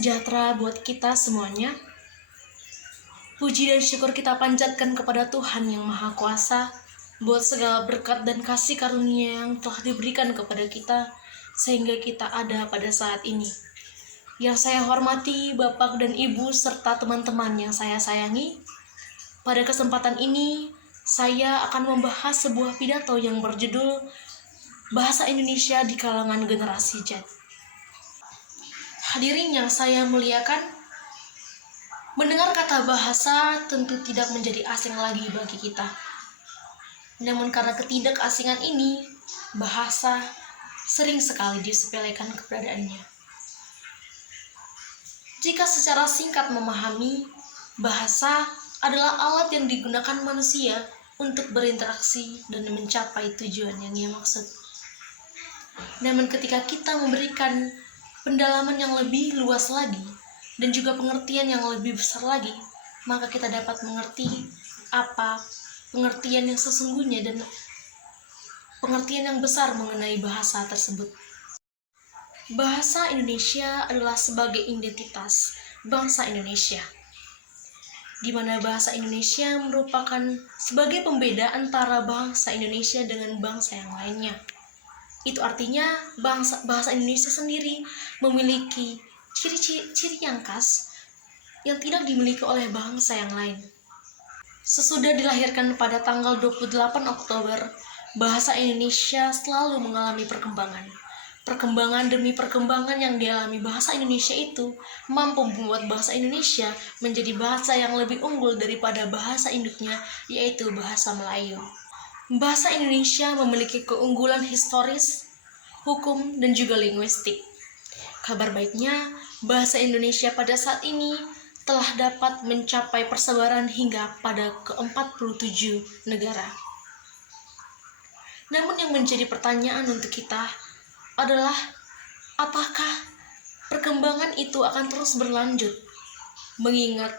sejahtera buat kita semuanya. Puji dan syukur kita panjatkan kepada Tuhan yang Maha Kuasa buat segala berkat dan kasih karunia yang telah diberikan kepada kita sehingga kita ada pada saat ini. Yang saya hormati Bapak dan Ibu serta teman-teman yang saya sayangi, pada kesempatan ini saya akan membahas sebuah pidato yang berjudul Bahasa Indonesia di kalangan generasi Z. Hadirin yang saya muliakan, mendengar kata bahasa tentu tidak menjadi asing lagi bagi kita. Namun karena ketidakasingan ini, bahasa sering sekali disepelekan keberadaannya. Jika secara singkat memahami, bahasa adalah alat yang digunakan manusia untuk berinteraksi dan mencapai tujuan yang ia maksud. Namun ketika kita memberikan pendalaman yang lebih luas lagi dan juga pengertian yang lebih besar lagi, maka kita dapat mengerti apa pengertian yang sesungguhnya dan pengertian yang besar mengenai bahasa tersebut. Bahasa Indonesia adalah sebagai identitas bangsa Indonesia, di mana bahasa Indonesia merupakan sebagai pembeda antara bangsa Indonesia dengan bangsa yang lainnya. Itu artinya bahasa Indonesia sendiri memiliki ciri-ciri yang khas yang tidak dimiliki oleh bangsa yang lain. Sesudah dilahirkan pada tanggal 28 Oktober, bahasa Indonesia selalu mengalami perkembangan. Perkembangan demi perkembangan yang dialami bahasa Indonesia itu mampu membuat bahasa Indonesia menjadi bahasa yang lebih unggul daripada bahasa induknya, yaitu bahasa Melayu. Bahasa Indonesia memiliki keunggulan historis, hukum, dan juga linguistik. Kabar baiknya, bahasa Indonesia pada saat ini telah dapat mencapai persebaran hingga pada ke-47 negara. Namun yang menjadi pertanyaan untuk kita adalah, apakah perkembangan itu akan terus berlanjut? Mengingat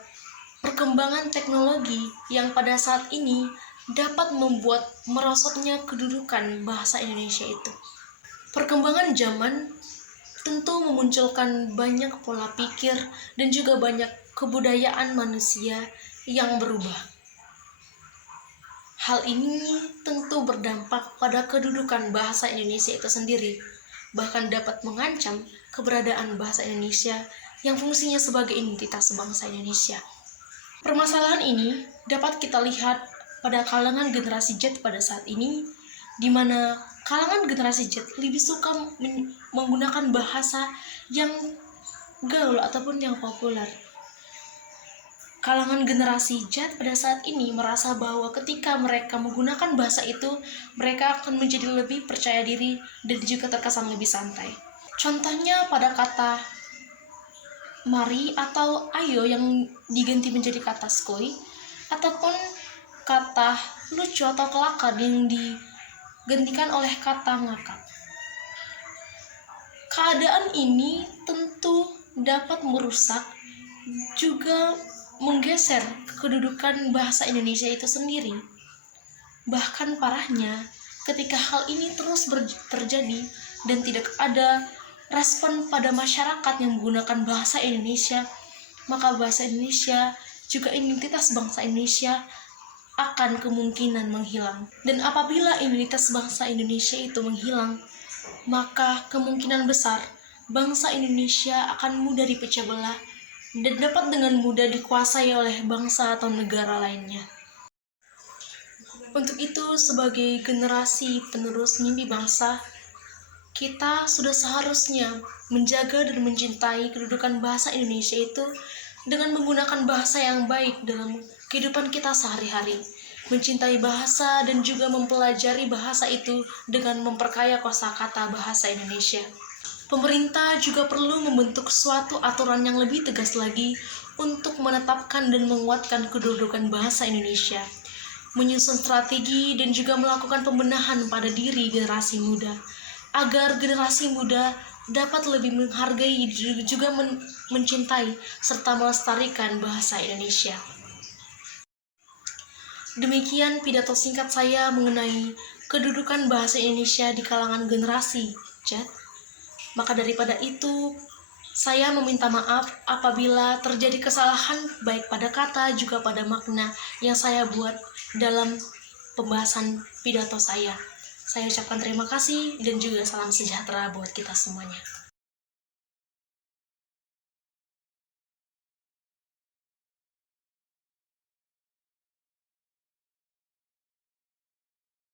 perkembangan teknologi yang pada saat ini dapat membuat merosotnya kedudukan bahasa Indonesia itu. Perkembangan zaman tentu memunculkan banyak pola pikir dan juga banyak kebudayaan manusia yang berubah. Hal ini tentu berdampak pada kedudukan bahasa Indonesia itu sendiri, bahkan dapat mengancam keberadaan bahasa Indonesia yang fungsinya sebagai identitas bangsa Indonesia. Permasalahan ini dapat kita lihat pada kalangan generasi Z pada saat ini, di mana kalangan generasi Z lebih suka menggunakan bahasa yang gaul ataupun yang populer. Kalangan generasi Z pada saat ini merasa bahwa ketika mereka menggunakan bahasa itu, mereka akan menjadi lebih percaya diri dan juga terkesan lebih santai. Contohnya pada kata mari atau ayo yang diganti menjadi kata skoy, ataupun kata lucu atau kelakar yang digantikan oleh kata ngakak. Keadaan ini tentu dapat merusak juga menggeser kedudukan bahasa Indonesia itu sendiri. Bahkan parahnya, ketika hal ini terus terjadi dan tidak ada respon pada masyarakat yang menggunakan bahasa Indonesia, maka bahasa Indonesia juga identitas bangsa Indonesia akan kemungkinan menghilang. Dan apabila identitas bangsa Indonesia itu menghilang, maka kemungkinan besar bangsa Indonesia akan mudah dipecah belah dan dapat dengan mudah dikuasai oleh bangsa atau negara lainnya. Untuk itu, sebagai generasi penerus mimpi bangsa, kita sudah seharusnya menjaga dan mencintai kedudukan bahasa Indonesia itu dengan menggunakan bahasa yang baik dalam kehidupan kita sehari-hari. Mencintai bahasa dan juga mempelajari bahasa itu dengan memperkaya kosakata bahasa Indonesia. Pemerintah juga perlu membentuk suatu aturan yang lebih tegas lagi untuk menetapkan dan menguatkan kedudukan bahasa Indonesia, menyusun strategi dan juga melakukan pembenahan pada diri generasi muda, agar generasi muda dapat lebih menghargai dan juga mencintai serta melestarikan bahasa Indonesia. Demikian pidato singkat saya mengenai kedudukan bahasa Indonesia di kalangan generasi Z. Maka daripada itu, Saya meminta maaf apabila terjadi kesalahan baik pada kata juga pada makna yang saya buat dalam pembahasan pidato saya. Saya ucapkan terima kasih dan juga salam sejahtera buat kita semuanya.